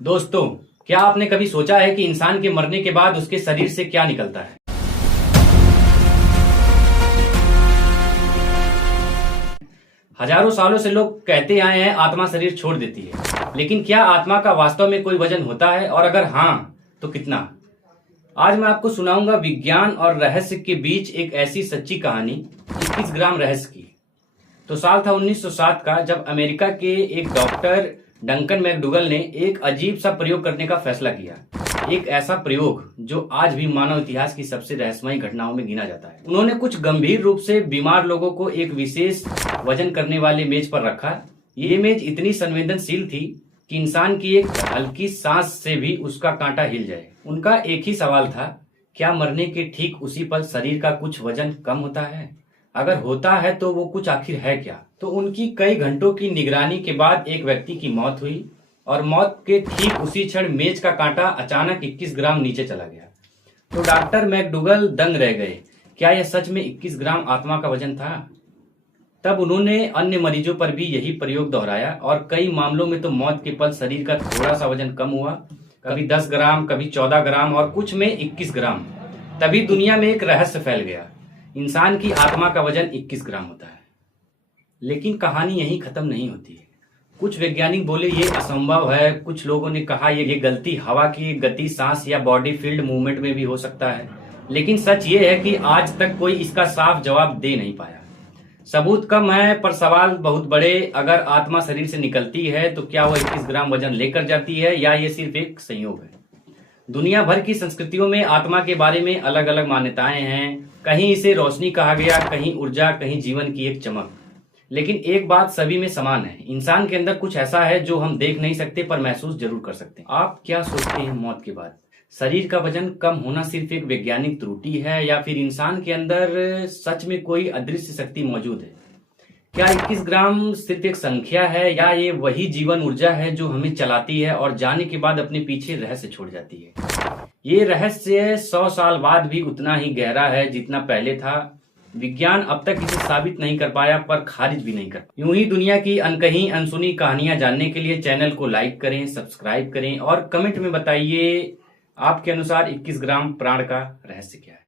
दोस्तों, क्या आपने कभी सोचा है कि इंसान के मरने के बाद उसके शरीर से क्या निकलता है? हजारों सालों से लोग कहते आए हैं आत्मा शरीर छोड़ देती है, लेकिन क्या आत्मा का वास्तव में कोई वजन होता है, और अगर हाँ तो कितना? आज मैं आपको सुनाऊंगा विज्ञान और रहस्य के बीच एक ऐसी सच्ची कहानी, 21 ग्राम रहस्य की। तो साल था 1907 का, जब अमेरिका के एक डॉक्टर डंकन मैकडूगल ने एक अजीब सा प्रयोग करने का फैसला किया। एक ऐसा प्रयोग जो आज भी मानव इतिहास की सबसे रहस्यमयी घटनाओं में गिना जाता है। उन्होंने कुछ गंभीर रूप से बीमार लोगों को एक विशेष वजन करने वाले मेज पर रखा। ये मेज इतनी संवेदनशील थी कि इंसान की एक हल्की सांस से भी उसका कांटा हिल जाए। उनका एक ही सवाल था, क्या मरने के ठीक उसी पल शरीर का कुछ वजन कम होता है? अगर होता है तो वो कुछ आखिर है क्या? तो उनकी कई घंटों की निगरानी के बाद एक व्यक्ति की मौत हुई, और मौत के ठीक उसी क्षण मेज का कांटा अचानक 21 ग्राम नीचे चला गया। तो डॉक्टर मैकडूगल दंग रह गए। क्या यह सच में 21 ग्राम आत्मा का वजन था? तब उन्होंने अन्य मरीजों पर भी यही प्रयोग दोहराया, और कई मामलों में तो मौत के पल शरीर का थोड़ा सा वजन कम हुआ, कभी 10 ग्राम, कभी 14 ग्राम, और कुछ में 21 ग्राम। तभी दुनिया में एक रहस्य फैल गया, इंसान की आत्मा का वजन 21 ग्राम होता है। लेकिन कहानी यहीं खत्म नहीं होती है। कुछ वैज्ञानिक बोले ये असंभव है, कुछ लोगों ने कहा ये गलती हवा की गति, सांस या बॉडी फील्ड मूवमेंट में भी हो सकता है। लेकिन सच ये है कि आज तक कोई इसका साफ जवाब दे नहीं पाया। सबूत कम है पर सवाल बहुत बड़े। अगर आत्मा शरीर से निकलती है तो क्या वो 21 ग्राम वजन लेकर जाती है, या ये सिर्फ एक संयोग है? दुनिया भर की संस्कृतियों में आत्मा के बारे में अलग अलग मान्यताएं हैं। कहीं इसे रोशनी कहा गया, कहीं ऊर्जा, कहीं जीवन की एक चमक। लेकिन एक बात सभी में समान है, इंसान के अंदर कुछ ऐसा है जो हम देख नहीं सकते पर महसूस जरूर कर सकते हैं। आप क्या सोचते हैं मौत के बाद शरीर का वजन कम होना सिर्फ एक वैज्ञानिक त्रुटि है, या फिर इंसान के अंदर सच में कोई अदृश्य शक्ति मौजूद है? क्या 21 ग्राम सिर्फ एक संख्या है, या ये वही जीवन ऊर्जा है जो हमें चलाती है और जाने के बाद अपने पीछे रहस्य छोड़ जाती है? ये रहस्य 100 साल बाद भी उतना ही गहरा है जितना पहले था। विज्ञान अब तक इसे साबित नहीं कर पाया, पर खारिज भी नहीं कर पाया। यूं ही दुनिया की अनकही अनसुनी कहानियां जानने के लिए चैनल को लाइक करें, सब्सक्राइब करें, और कमेंट में बताइए आपके अनुसार 21 ग्राम प्राण का रहस्य क्या है।